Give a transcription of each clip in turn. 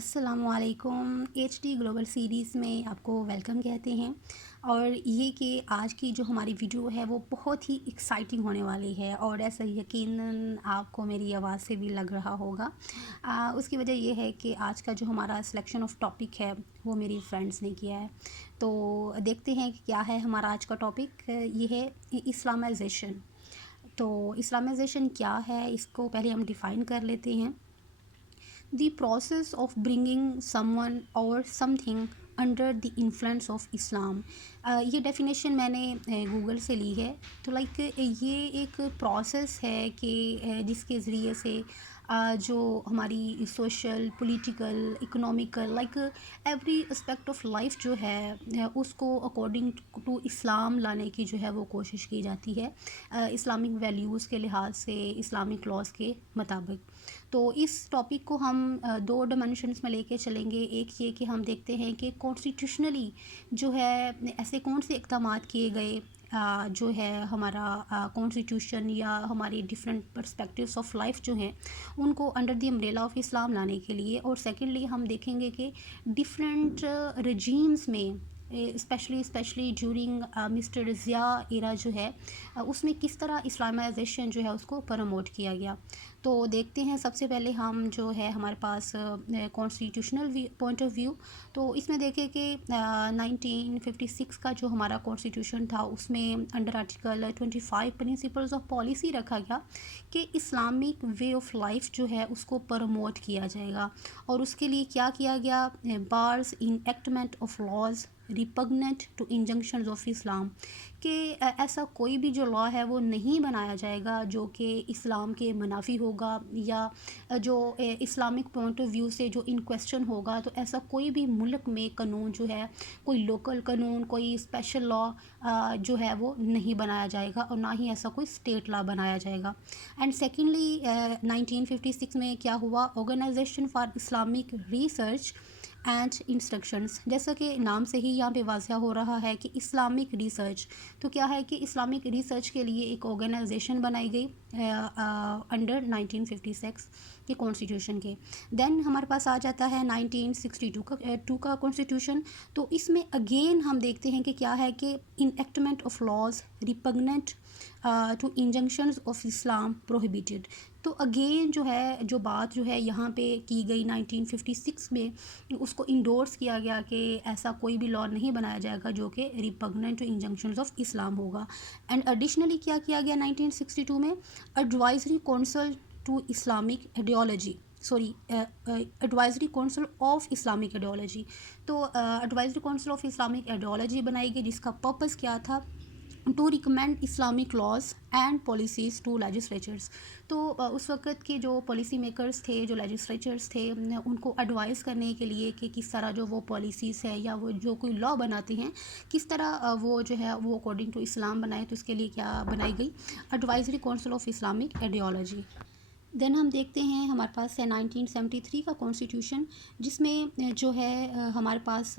السلام علیکم، H D global series میں آپ کو ویلکم کہتے ہیں۔ اور یہ کہ آج کی جو ہماری ویڈیو ہے وہ بہت ہی ایکسائٹنگ ہونے والی ہے، اور ایسا یقیناً آپ کو میری آواز سے بھی لگ رہا ہوگا۔ اس کی وجہ یہ ہے کہ آج کا جو ہمارا سلیکشن آف ٹاپک ہے وہ میری فرینڈس نے کیا ہے۔ تو دیکھتے ہیں کہ کیا ہے ہمارا آج کا ٹاپک۔ یہ ہے اسلامائزیشن۔ تو اسلامائزیشن کیا ہے، اس کو پہلے ہم ڈیفائن کر لیتے ہیں۔ The process of bringing someone or something under the influence of Islam۔ یہ ڈیفینیشن میں نے گوگل سے لی ہے۔ تو یہ ایک پروسیس ہے کہ جس کے ذریعے سے جو ہماری social, political, economical every aspect of life جو ہے اس کو اکارڈنگ ٹو اسلام لانے کی جو ہے وہ کوشش کی جاتی ہے، اسلامک ویلیوز کے لحاظ سے، اسلامک لاز کے مطابق۔ تو اس ٹاپک کو ہم دو ڈائمینشنس میں لے کے چلیں گے۔ ایک یہ کہ ہم دیکھتے ہیں کہ کانسٹیٹیوشنلی جو ہے ایسے کون سے اقدامات کیے گئے جو ہے ہمارا کانسٹیٹیوشن یا ہماری ڈفرینٹ پرسپیکٹیوز آف لائف جو ہیں ان کو انڈر دی امبریلا آف اسلام لانے کے لیے۔ اور سیکنڈلی ہم دیکھیں گے کہ ڈفرینٹ رجیمز میں اسپیشلی ڈیورنگ مسٹر ضیاء ایرا جو ہے اس میں کس طرح اسلامائزیشن جو ہے اس کو پروموٹ کیا گیا۔ تو دیکھتے ہیں سب سے پہلے ہم جو ہے ہمارے پاس کانسٹیٹیوشنل پوائنٹ آف ویو۔ تو اس میں دیکھیں کہ 1956 کا جو ہمارا کانسٹیٹیوشن تھا اس میں under article 25 principles of policy رکھا گیا کہ اسلامک وے آف لائف جو ہے اس کو پروموٹ کیا جائے گا۔ اور اس کے لیے کیا کیا گیا، bars in enactment of laws repugnant to injunctions of Islam, کہ ایسا کوئی بھی جو لا ہے وہ نہیں بنایا جائے گا جو کہ اسلام کے منافی ہوگا یا جو اسلامک پوائنٹ آف ویو سے جو ان کویسچن ہوگا۔ تو ایسا کوئی بھی ملک میں قانون جو ہے، کوئی لوکل قانون، کوئی اسپیشل لا جو ہے وہ نہیں بنایا جائے گا، اور نہ ہی ایسا کوئی اسٹیٹ لا بنایا جائے گا۔ اینڈ سیکنڈلی 1956 میں کیا ہوا، organisation for Islamic research and instructions, جیسا کہ نام سے ہی یہاں پہ واضح ہو رہا ہے کہ اسلامک ریسرچ، تو کیا ہے کہ اسلامک ریسرچ کے لیے ایک آرگنائزیشن بنائی گئی انڈر 1956 کے کانسٹیٹیوشن کے۔ دین ہمارے پاس آ جاتا ہے 1962 کا کانسٹیٹیوشن۔ تو اس میں اگین ہم دیکھتے ہیں کہ کیا ہے کہ enactment of laws repugnant to injunctions of Islam prohibited. تو اگین جو بات جو ہے یہاں پہ کی گئی 1956 میں، اس کو انڈورس کیا گیا کہ ایسا کوئی بھی لا نہیں بنایا جائے گا جو کہ ریپگننٹ ٹو انجنکشنز آف اسلام ہوگا۔ اینڈ ایڈیشنلی کیا کیا گیا 1962 میں، advisory council to Islamic ideology, advisory council of Islamic ideology. تو advisory council of Islamic ideology بنائی گئی جس کا پرپز کیا تھا، to recommend Islamic laws and policies to legislatures. تو اس وقت کے جو پالیسی میکرز تھے، جو لیجسلیچرز تھے، ان کو ایڈوائز کرنے کے لیے کہ کس طرح جو وہ پالیسیز ہے یا وہ جو کوئی لا بناتے ہیں کس طرح وہ جو ہے وہ اکارڈنگ ٹو اسلام بنائے، تو اس کے لیے کیا بنائی گئی، advisory council of Islamic ideology. Then ہم دیکھتے ہیں ہمارے پاس ہے 1973 کا کانسٹیٹیوشن، جس میں جو ہے ہمارے پاس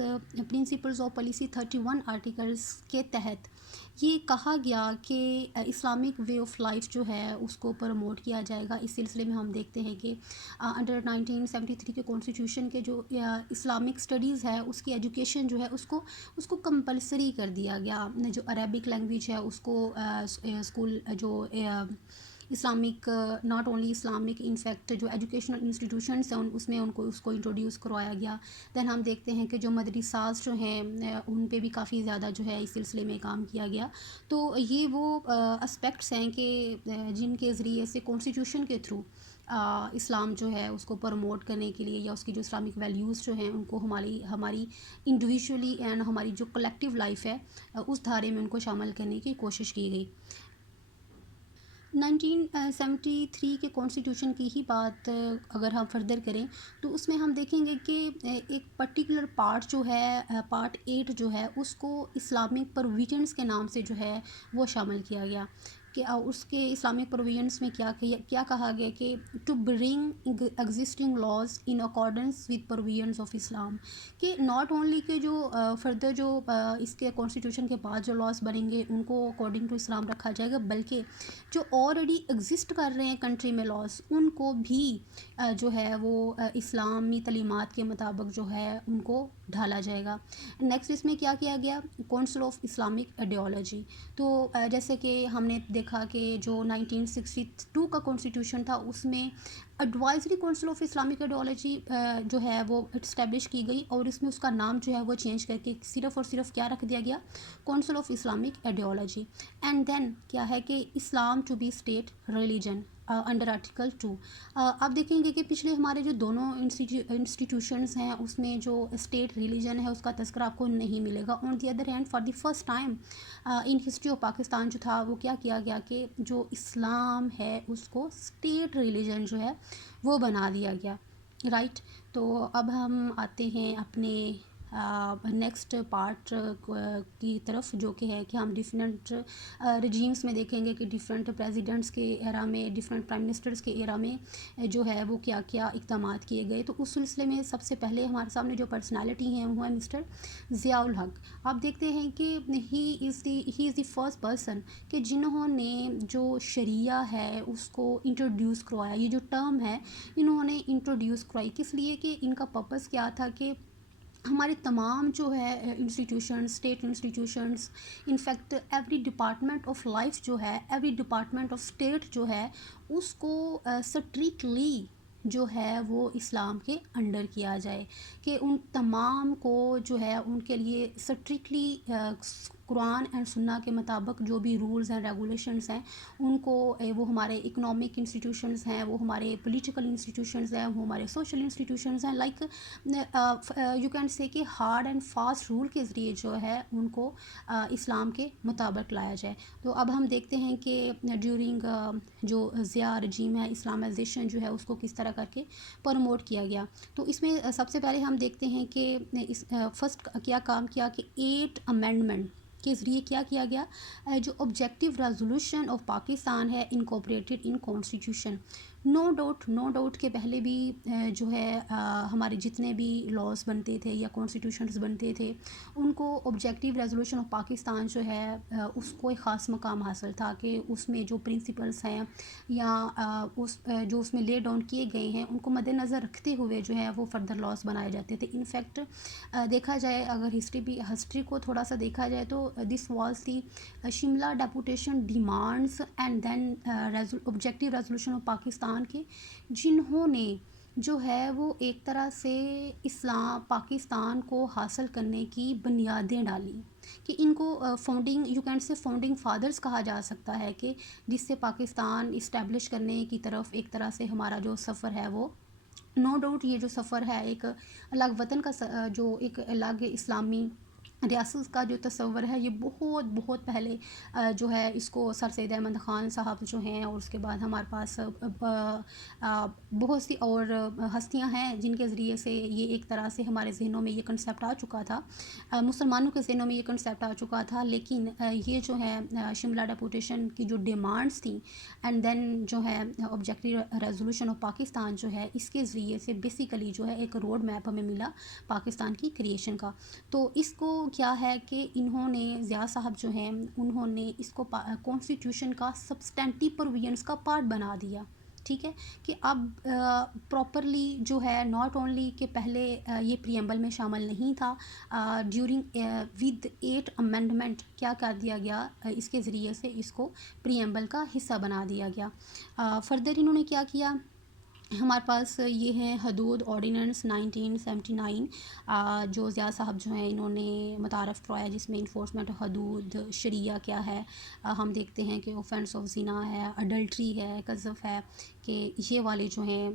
پرنسپلز آف پالیسی 31 آرٹیکلز کے تحت یہ کہا گیا کہ اسلامک وے آف لائف جو ہے اس کو پروموٹ کیا جائے گا۔ اس سلسلے میں ہم دیکھتے ہیں کہ انڈر 1973 کے کانسٹیٹیوشن کے جو اسلامک اسٹڈیز ہے اس کی ایجوکیشن جو ہے اس کو کمپلسری کر دیا گیا۔ جو عربک لینگویج ہے اس کو اسکول جو Islamic, not only Islamic, in fact جو ایجوکیشنل انسٹیٹیوشنس ہیں اس کو انٹروڈیوس کروایا گیا۔ دین ہم دیکھتے ہیں کہ جو مدرسات جو ہیں ان پہ بھی کافی زیادہ جو ہے اس سلسلے میں کام کیا گیا۔ تو یہ وہ اسپیکٹس ہیں کہ جن کے ذریعے سے کانسٹیٹیوشن کے تھرو اسلام جو ہے اس کو پروموٹ کرنے کے لیے یا اس کی جو اسلامک ویلیوز جو ہیں ان کو ہماری انڈیویژولی اینڈ ہماری جو کلیکٹیو لائف ہے اس دھارے میں ان کو شامل کرنے کی کوشش کی گئی۔ 1973 کے کانسٹیٹیوشن کی ہی بات اگر ہم فردر کریں تو اس میں ہم دیکھیں گے کہ ایک پرٹیکولر پارٹ جو ہے، پارٹ 8 جو ہے، اس کو اسلامک پروویژنس کے نام سے جو ہے وہ شامل کیا گیا۔ کہ اس کے اسلامک پروویژنس میں کیا کہا گیا کہ to bring existing laws in accordance with provisions of Islam, کہ ناٹ اونلی کہ جو فردر جو اس کے کانسٹیٹیوشن کے بعد جو لاز بنیں گے ان کو اکارڈنگ ٹو اسلام رکھا جائے گا، بلکہ جو آلریڈی ایگزسٹ کر رہے ہیں کنٹری میں لاز ان کو بھی جو ہے وہ اسلامی تعلیمات کے مطابق جو ہے ان کو ڈھالا جائے گا۔ نیکسٹ اس میں کیا کیا گیا، کونسل آف اسلامک آئیڈیالوجی۔ تو جیسے کہ ہم نے دیکھا کہ جو 1962 کا کانسٹیٹیوشن تھا اس میں advisory council of Islamic ideology جو ہے وہ اسٹیبلش کی گئی، اور اس میں اس کا نام جو ہے وہ چینج کر کے صرف اور صرف کیا رکھ دیا گیا، council of Islamic ideology. And then کیا ہے کہ Islam to be state religion under article 2۔ آپ دیکھیں گے کہ پچھلے ہمارے جو دونوں انسٹیٹیوشنز ہیں اس میں جو اسٹیٹ ریلیجن ہے اس کا تذکرہ آپ کو نہیں ملے گا۔ On the other hand for the first time in history of Pakistan جو تھا وہ کیا گیا کہ جو اسلام ہے اس کو اسٹیٹ ریلیجن جو ہے وہ بنا دیا گیا، رائٹ۔ تو اب ہم آتے ہیں اپنے نیکسٹ پارٹ کی طرف، جو کہ ہے کہ ہم ڈفرینٹ رجیمس میں دیکھیں گے کہ ڈفرینٹ پریزیڈنٹس کے ایرا میں، ڈفرینٹ پرائم منسٹرز کے ایرا میں جو ہے وہ کیا اقدامات کیے گئے۔ تو اس سلسلے میں سب سے پہلے ہمارے سامنے جو پرسنالٹی ہیں وہ ہے مسٹر ضیاء الحق۔ آپ دیکھتے ہیں کہ ہی از دی فرسٹ پرسن کہ جنہوں نے جو شریعہ ہے اس کو انٹروڈیوس کروایا۔ یہ جو ٹرم ہے انہوں نے انٹروڈیوس کروائی، کس لیے کہ ان کا پرپس کیا تھا کہ ہمارے تمام جو ہے institutions, state institutions, in fact every department of life جو ہے، ایوری ڈپارٹمنٹ آف اسٹیٹ جو ہے اس کو اسٹرکٹلی جو ہے وہ اسلام کے انڈر کیا جائے، کہ ان تمام کو جو ہے ان کے لیے اسٹرکٹلی قرآن اینڈ سنہ کے مطابق جو بھی رولز اینڈ ریگولیشنز ہیں ان کو، وہ ہمارے اکنامک انسٹیٹیوشنز ہیں، وہ ہمارے پولیٹیکل انسٹیٹیوشنز ہیں، وہ ہمارے سوشل انسٹیٹیوشنز ہیں، لائک یو کین سے کہ ہارڈ اینڈ فاسٹ رول کے ذریعے جو ہے ان کو اسلام کے مطابق لایا جائے۔ تو اب ہم دیکھتے ہیں کہ ڈیورنگ جو ضیاء رجیم ہے، اسلامائزیشن جو ہے اس کو کس طرح کر کے پروموٹ کیا گیا۔ تو اس میں سب سے پہلے ہم دیکھتے ہیں کہ فرسٹ کیا کام کیا کہ 8 امینڈمنٹ کے ذریعے کیا گیا، جو آبجیکٹیو ریزولوشن آف پاکستان ہے incorporated in constitution. No doubt کے پہلے بھی جو ہے ہمارے جتنے بھی لاز بنتے تھے یا کانسٹیٹیوشنز بنتے تھے ان کو آبجیکٹیو ریزولوشن آف پاکستان جو ہے اس کو ایک خاص مقام حاصل تھا کہ اس میں جو پرنسپلس ہیں یا جو اس میں لے ڈاؤن کیے گئے ہیں ان کو مد نظر رکھتے ہوئے جو ہے وہ فردر لاز بنائے جاتے تھے۔ انفیکٹ دیکھا جائے اگر ہسٹری کو تھوڑا سا دیکھا جائے تو this was the Shimla deputation demands and then objective resolution of Pakistan کے، جنہوں نے جو ہے وہ ایک طرح سے پاکستان کو حاصل کرنے کی بنیادیں ڈالی، کہ ان کو فاؤنڈنگ یو کین سے فاؤنڈنگ فادرز کہا جا سکتا ہے، کہ جس سے پاکستان اسٹیبلش کرنے کی طرف ایک طرح سے ہمارا جو سفر ہے وہ نو ڈاؤٹ یہ جو سفر ہے ایک الگ وطن کا جو ایک الگ اسلامی ریاست کا جو تصور ہے یہ بہت پہلے جو ہے اس کو سر سید احمد خان صاحب جو ہیں، اور اس کے بعد ہمارے پاس بہت سی اور ہستیاں ہیں جن کے ذریعے سے یہ ایک طرح سے ہمارے ذہنوں میں یہ کنسیپٹ آ چکا تھا، مسلمانوں کے ذہنوں میں یہ کنسیپٹ آ چکا تھا۔ لیکن یہ جو ہے شملہ ڈیپوٹیشن کی جو ڈیمانڈس تھیں اینڈ دین جو ہے آبجیکٹیو ریزولوشن آف پاکستان جو ہے اس کے ذریعے سے بیسیکلی جو ہے ایک روڈ میپ ہمیں ملا پاکستان کی کریشن کا۔ تو اس کو کیا ہے کہ انہوں نے ضیاء صاحب جو ہیں انہوں نے اس کو کانسٹیٹیوشن کا سبسٹینٹیو پروویژنس کا پارٹ بنا دیا، ٹھیک ہے، کہ اب پراپرلی جو ہے ناٹ اونلی کہ پہلے یہ پریمبل میں شامل نہیں تھا، ڈیورنگ ود 8 امینڈمنٹ کیا کر دیا گیا، اس کے ذریعے سے اس کو پریمبل کا حصہ بنا دیا گیا۔ فردر انہوں نے کیا کیا، ہمارے پاس یہ ہے حدود آرڈیننس 1979 جو ضیاء صاحب جو ہیں انہوں نے متعارف کروایا، جس میں انفورسمنٹ حدود شریعہ کیا ہے، ہم دیکھتے ہیں کہ اوفینس آف زنا ہے، اڈلٹری ہے، قذف ہے، کہ یہ والے جو ہیں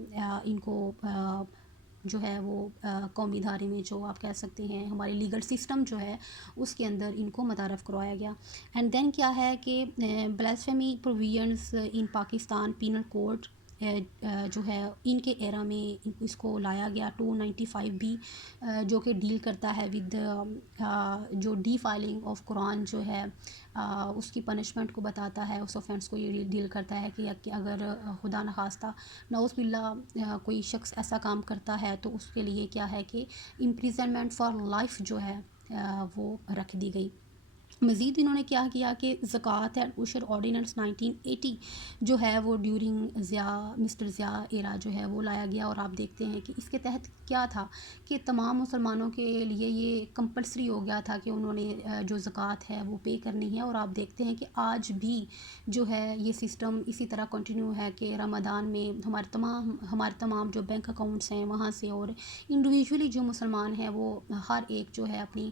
ان کو جو ہے وہ قومی دھارے میں جو آپ کہہ سکتے ہیں ہمارے لیگل سسٹم جو ہے اس کے اندر ان کو متعارف کروایا گیا۔ اینڈ دین کیا ہے کہ بلاسفیمی پروویژنس ان پاکستان پینل کوڈ جو ہے ان کے ایرا میں اس کو لایا گیا 295 جو کہ ڈیل کرتا ہے ود جو ڈی فائلنگ آف قرآن جو ہے اس کی پنشمنٹ کو بتاتا ہے، اس آفینس کو یہ ڈیل کرتا ہے کہ اگر خدا نخواستہ نعوذ باللہ کوئی شخص ایسا کام کرتا ہے تو اس کے لیے کیا ہے کہ امپریزنمنٹ فار لائف جو ہے وہ رکھ دی گئی۔ مزید انہوں نے کیا کیا کہ زکوٰۃ اینڈ عشر آرڈیننس 1980 جو ہے وہ ڈیورنگ مسٹر ضیاء ایرا جو ہے وہ لایا گیا، اور آپ دیکھتے ہیں کہ اس کے تحت کیا تھا کہ تمام مسلمانوں کے لیے یہ کمپلسری ہو گیا تھا کہ انہوں نے جو زکوٰۃ ہے وہ پے کرنی ہے، اور آپ دیکھتے ہیں کہ آج بھی جو ہے یہ سسٹم اسی طرح کنٹینیو ہے کہ رمضان میں ہمارے تمام جو بینک اکاؤنٹس ہیں وہاں سے اور انڈیویجولی جو مسلمان ہیں وہ ہر ایک جو ہے اپنی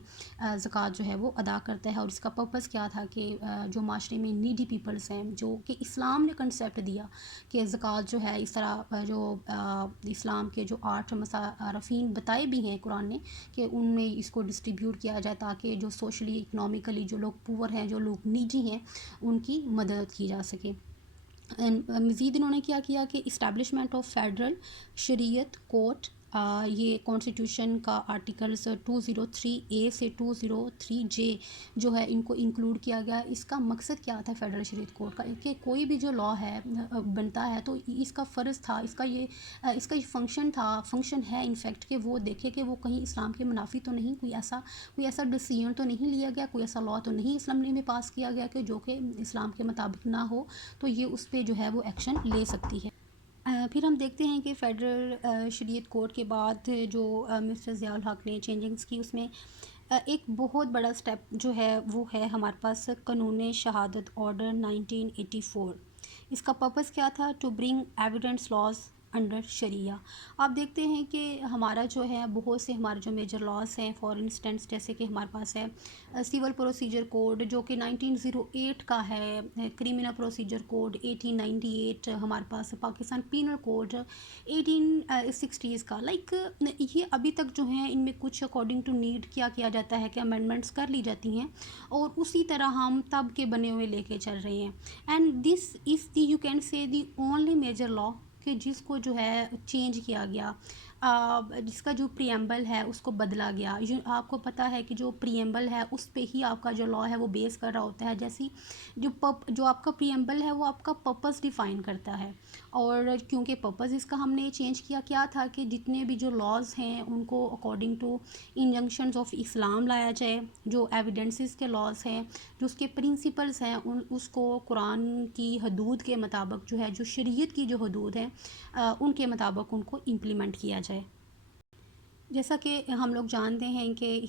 زکوٰۃ جو ہے وہ ادا کرتا ہے۔ اور اس کا پرپس کیا تھا کہ جو معاشرے میں نیڈی پیپلز ہیں، جو کہ اسلام نے کنسیپٹ دیا کہ زکوٰۃ جو ہے اس طرح جو اسلام کے جو 8 مصارفین بتائے بھی ہیں قرآن نے کہ ان میں اس کو ڈسٹریبیوٹ کیا جائے تاکہ جو سوشلی اکنامکلی جو لوگ پور ہیں، جو لوگ نیڈی ہیں، ان کی مدد کی جا سکے۔ مزید انہوں نے کیا کیا کہ اسٹیبلشمنٹ آف فیڈرل شریعت کورٹ، یہ کانسٹیٹیوشن کا آرٹیکلز 203A سے 203J جو ہے ان کو انکلوڈ کیا گیا۔ اس کا مقصد کیا تھا فیڈرل شریعت کورٹ کا کہ کوئی بھی جو لا ہے بنتا ہے تو اس کا فرض تھا، اس کا یہ فنکشن ہے انفیکٹ کہ وہ دیکھے کہ وہ کہیں اسلام کے منافی تو نہیں، کوئی ایسا ڈیسیژن تو نہیں لیا گیا، کوئی ایسا لا تو نہیں اسمبلی میں پاس کیا گیا کہ جو کہ اسلام کے مطابق نہ ہو، تو یہ اس پہ جو ہے وہ ایکشن لے سکتی ہے۔ پھر ہم دیکھتے ہیں کہ فیڈرل شریعت کورٹ کے بعد جو مسٹر ضیاء الحق نے چینجنگز کی، اس میں ایک بہت بڑا سٹیپ جو ہے وہ ہے ہمارے پاس قانون شہادت آرڈر 1984۔ اس کا پرپس کیا تھا؟ To bring evidence laws under شریعہ۔ آپ دیکھتے ہیں کہ ہمارا جو ہے بہت سے ہمارے جو میجر لاز ہیں، فار انسٹنس جیسے کہ ہمارے پاس ہے سول پروسیجر کوڈ جو کہ 1908 کا ہے، کرمنل پروسیجر کوڈ 1898، ہمارے پاس پاکستان پینل کوڈ 1860 کا، یہ ابھی تک جو ہیں ان میں کچھ اکارڈنگ ٹو نیڈ کیا جاتا ہے کہ امینڈمنٹس کر لی جاتی ہیں، اور اسی طرح ہم تب کے بنے ہوئے لے کے چل رہے ہیں۔ And this is the you can say the only major لا کہ جس کو جو ہے چینج کیا گیا، جس کا جو پریمبل ہے اس کو بدلا گیا۔ آپ کو پتہ ہے کہ جو پریمبل ہے اس پہ ہی آپ کا جو لا ہے وہ بیس کر رہا ہوتا ہے، جیسی جو آپ کا پریمبل ہے وہ آپ کا پرپس ڈیفائن کرتا ہے، اور کیونکہ پرپس اس کا ہم نے چینج کیا تھا کہ جتنے بھی جو لاز ہیں ان کو اکارڈنگ ٹو انجنکشنز آف اسلام لایا جائے، جو ایویڈنسز کے لاز ہیں، جو اس کے پرنسپلز ہیں، اس کو قرآن کی حدود کے مطابق جو ہے، جو شریعت کی جو حدود ہیں ان کے مطابق ان کو امپلیمنٹ کیا جائے۔ جیسا کہ ہم لوگ جانتے ہیں کہ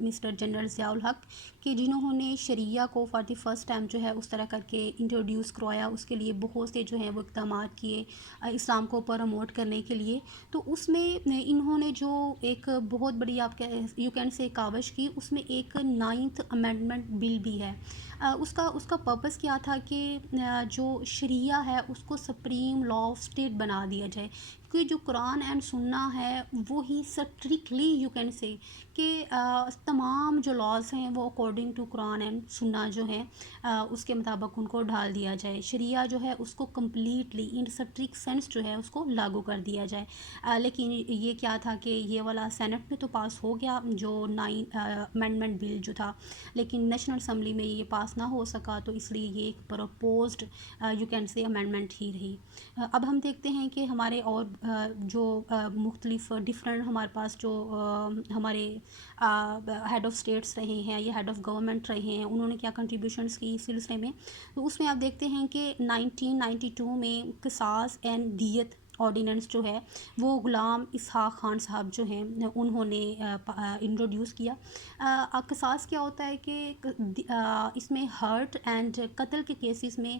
مسٹر جنرل ضیاء الحق کہ جنہوں نے شریعہ کو فار دی فرسٹ ٹائم جو ہے اس طرح کر کے انٹروڈیوس کروایا، اس کے لیے بہت سے جو ہیں وہ اقدامات کیے اسلام کو پروموٹ کرنے کے لیے، تو اس میں انہوں نے جو ایک بہت بڑی آپ یو کین سے کاوش کی، اس میں ایک 9th امینڈمنٹ بل بھی ہے۔ اس کا پرپس کیا تھا کہ جو شریعہ ہے اس کو سپریم لا آف اسٹیٹ بنا دیا جائے، کیونکہ جو قرآن اینڈ سنہ ہے وہی اسٹرکٹلی یو کین سے کہ تمام جو لاز ہیں وہ اکارڈنگ ٹو قرآن اینڈ سنہ جو ہیں اس کے مطابق ان کو ڈھال دیا جائے، شریعہ جو ہے اس کو کمپلیٹلی ان اسٹرکٹ سینس جو ہے اس کو لاگو کر دیا جائے۔ لیکن یہ کیا تھا کہ یہ والا سینٹ میں تو پاس ہو گیا جو 9 امینڈمنٹ بل جو تھا، لیکن نیشنل اسمبلی میں یہ پاس نہ ہو سکا، تو اس لیے یہ ایک proposed you can say amendment ہی رہی۔ اب ہم دیکھتے ہیں کہ ہمارے اور جو مختلف ڈفرینٹ ہمارے پاس جو ہمارے ہیڈ آف اسٹیٹس رہے ہیں یا ہیڈ آف گورنمنٹ رہے ہیں، انہوں نے کیا کنٹریبیوشنس کی اس سلسلے میں، تو اس میں آپ دیکھتے ہیں کہ 1992 میں قصاص اینڈ دیت آرڈیننس جو ہے وہ غلام اسحاق خان صاحب جو ہیں انہوں نے انٹروڈیوس کیا۔ قصاص کیا ہوتا ہے کہ اس میں ہرٹ اینڈ قتل کے کیسز میں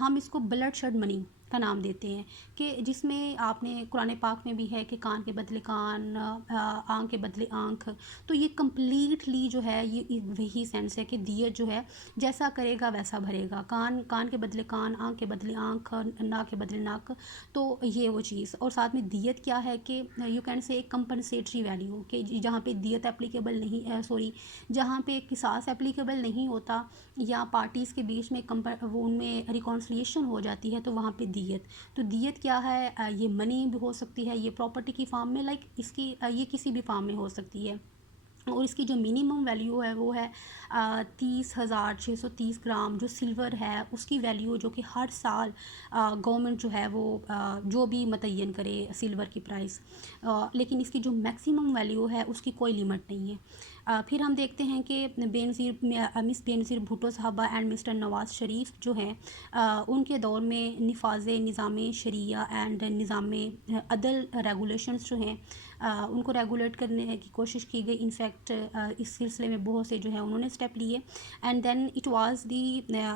ہم اس کو بلڈ شیڈ منی کا نام دیتے ہیں، کہ جس میں آپ نے قرآن پاک میں بھی ہے کہ کان کے بدلے کان، آنکھ کے بدلے آنکھ، تو یہ کمپلیٹلی جو ہے یہ وہی سینس ہے کہ دیت جو ہے جیسا کرے گا ویسا بھرے گا، کان کے بدلے کان، آنکھ کے بدلے آنکھ، ناک کے بدلے ناک، تو یہ وہ چیز۔ اور ساتھ میں دیت کیا ہے کہ یو کین سے ایک کمپنسیٹری ویلیو، کہ جہاں پہ دیت اپلیکیبل نہیں جہاں پہ قصاص اپلیکیبل نہیں ہوتا یا پارٹیز کے بیچ میں ان میں ریکانسلیشن ہو جاتی ہے، تو وہاں پہ دیت. تو دیت کیا ہے؟ یہ منی بھی ہو سکتی ہے، یہ پراپرٹی کی فارم میں، لائک اس کی یہ کسی بھی فارم میں ہو سکتی ہے. اور اس کی جو منیمم ویلیو ہے وہ ہے 30,630 گرام جو سلور ہے اس کی ویلیو، جو کہ ہر سال گورنمنٹ جو ہے وہ جو بھی متعین کرے سلور کی پرائس. لیکن اس کی جو میکسیمم ویلیو ہے اس کی کوئی لیمٹ نہیں ہے. پھر ہم دیکھتے ہیں کہ مس بینظیر بھٹو صاحبہ اینڈ مسٹر نواز شریف جو ہیں ان کے دور میں نفاذ نظام شریعہ اینڈ نظام عدل ریگولیشنز جو ہیں ان کو ریگولیٹ کرنے کی کوشش کی گئی. انفیکٹ اس سلسلے میں بہت سے جو ہے انہوں نے اسٹیپ لیے. And then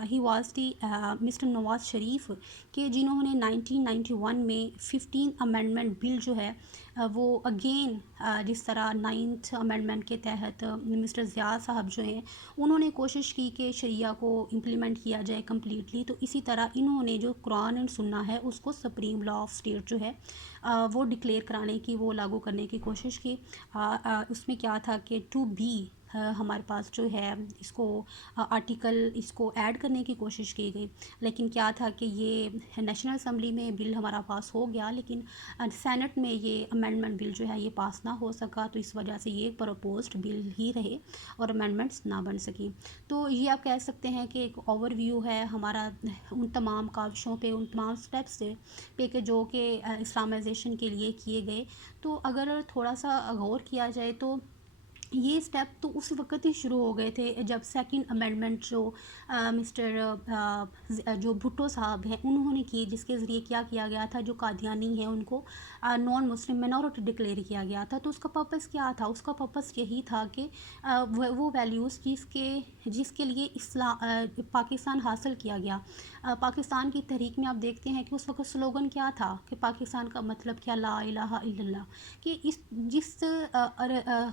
he was the Mr Nawaz Sharif کہ جنہوں نے 1991 میں 15 امینڈمنٹ بل جو ہے وہ اگین جس طرح 9th امینڈمنٹ کے تحت مسٹر ضیاء صاحب جو ہیں انہوں نے کوشش کی کہ شریعہ کو امپلیمنٹ کیا جائے کمپلیٹلی. تو اسی طرح انہوں نے جو قرآن اینڈ سنہ ہے اس کو سپریم لا آف اسٹیٹ جو ہے وہ ڈکلیئر کرانے کی، وہ لاگو کرنے کی کوشش کی. اس میں کیا تھا کہ 2B ہمارے پاس جو ہے اس کو آرٹیکل اس کو ایڈ کرنے کی کوشش کی گئی. لیکن کیا تھا کہ یہ نیشنل اسمبلی میں بل ہمارا پاس ہو گیا، لیکن سینٹ میں یہ امینڈمنٹ بل جو ہے یہ پاس نہ ہو سکا. تو اس وجہ سے یہ پروپوزڈ بل ہی رہے اور امینڈمنٹس نہ بن سکی. تو یہ آپ کہہ سکتے ہیں کہ ایک اوور ویو ہے ہمارا ان تمام کاوشوں پہ، ان تمام اسٹیپس پہ کہ جو کہ اسلامائزیشن کے لیے کیے گئے. تو اگر تھوڑا سا غور کیا جائے تو یہ اسٹیپ تو اس وقت ہی شروع ہو گئے تھے جب سیکنڈ امینڈمنٹ جو مسٹر جو بھٹو صاحب ہیں انہوں نے کی، جس کے ذریعے کیا کیا گیا تھا جو قادیانی ہیں ان کو نان مسلم مینورٹی ڈکلیئر کیا گیا تھا. تو اس کا پرپس کیا تھا؟ اس کا پرپس یہی تھا کہ وہ ویلیوز جس کے لیے پاکستان حاصل کیا گیا. پاکستان کی تحریک میں آپ دیکھتے ہیں کہ اس وقت سلوگن کیا تھا کہ پاکستان کا مطلب کیا، لا الہ الا اللہ. کہ جس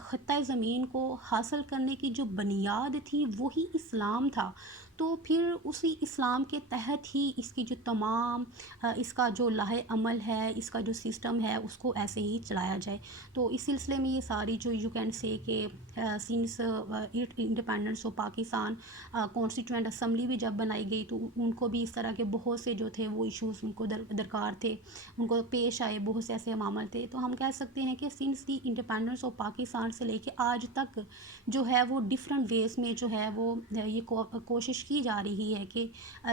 خطۂ زمین کو حاصل کرنے کی جو بنیاد تھی وہی اسلام تھا. تو پھر اسی اسلام کے تحت ہی اس کی جو تمام اس کا جو لاہ عمل ہے، اس کا جو سسٹم ہے اس کو ایسے ہی چلایا جائے. تو اس سلسلے میں یہ ساری جو یو کین سے کہ since independence of Pakistan constituent assembly بھی جب بنائی گئی تو ان کو بھی اس طرح کے بہت سے جو تھے وہ ایشوز ان کو درکار تھے، ان کو پیش آئے، بہت سے ایسے معامل تھے. تو ہم کہہ سکتے ہیں کہ since the independence of Pakistan سے لے کے آج تک جو ہے وہ ڈفرینٹ ویز میں جو ہے وہ یہ کوشش کی جا رہی ہے کہ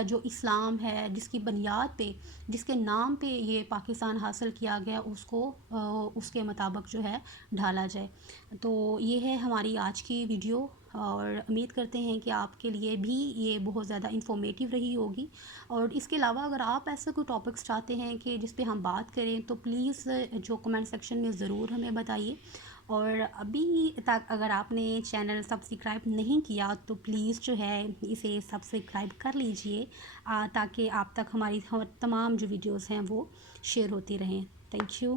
جو اسلام ہے جس کی بنیاد پہ، جس کے نام پہ یہ پاکستان حاصل کیا گیا، اس کو اس کے مطابق جو ہے ڈھالا جائے. تو یہ ہے ہماری آج کی ویڈیو، اور امید کرتے ہیں کہ آپ کے لیے بھی یہ بہت زیادہ انفارمیٹیو رہی ہوگی. اور اس کے علاوہ اگر آپ ایسے کوئی ٹاپکس چاہتے ہیں کہ جس پہ ہم بات کریں تو پلیز جو کمنٹ سیکشن میں ضرور ہمیں بتائیے. اور ابھی تک اگر آپ نے چینل سبسکرائب نہیں کیا تو پلیز جو ہے اسے سبسکرائب کر لیجئے تاکہ آپ تک ہماری تمام جو ویڈیوز ہیں وہ شیئر ہوتی رہیں. Thank you.